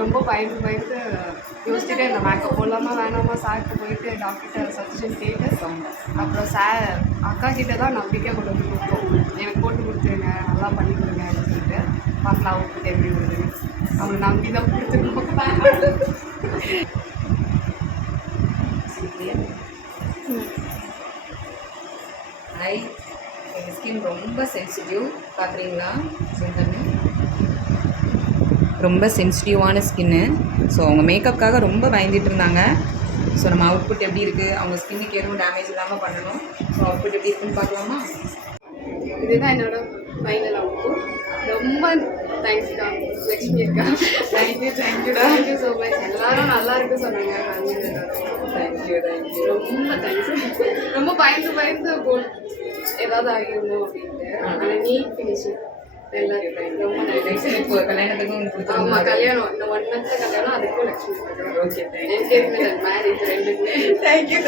ரொம்ப பயந்து யோசிச்சுட்டே இருந்தேன் மேக்கப் போடலாமா வேணாமா சார்கிட்ட போயிட்டு டாக்டர்கிட்ட சஜஷன் கேட்டு அப்புறம் அக்கா கிட்ட தான் நம்பிக்கை கொண்டு வந்து கொடுத்தோம். எனக்கு போட்டு கொடுத்துருங்க நல்லா பண்ணி கொடுங்க அப்படின்னு சொல்லிட்டு பார்க்கலாம் அவுட்புட் எப்படி வருது. அவங்க நம்பி தான் கொடுத்துருக்கோம். எங்கள் ஸ்கின் ரொம்ப சென்சிட்டிவ் பார்க்குறீங்களா? ரொம்ப சென்சிட்டிவான ஸ்கின்னு. ஸோ அவங்க மேக்கப்புக்காக ரொம்ப பயந்துட்டு இருந்தாங்க. ஸோ நம்ம அவுட்புட் எப்படி இருக்குது, அவங்க ஸ்கின்னுக்கு எதுவும் டேமேஜ் இல்லாமல் பண்ணணும். ஸோ அவுட்புட் எப்படி இருக்குன்னு பார்க்கலாமா? இதுதான் என்னோட ஃபைனல் அவுட்புட். ரொம்ப தேங்க்ஸ்க்கா லக்ஷ்மி இருக்கா. Thank you so much. எல்லாரும் நல்லா இருக்கு சொன்னாங்க. தேங்க்யூ ரொம்ப தேங்க்ஸ். ரொம்ப பயந்து ஏதாவது ஆகிடணும் அப்படின்ட்டு. ஆனால் நீட் ஃபினிஷிங் எல்லாரும் ரொம்ப நன்றி. இப்போ கல்யாணத்துக்கும் கொடுத்துருமா கல்யாணம் இந்த 1 month கல்யாணம், அதுக்கும் லக்ஷ்மி ஓகே என்கேஜ்மெண்ட் மேரேஜ் ரெண்டுக்குமே. தேங்க்யூ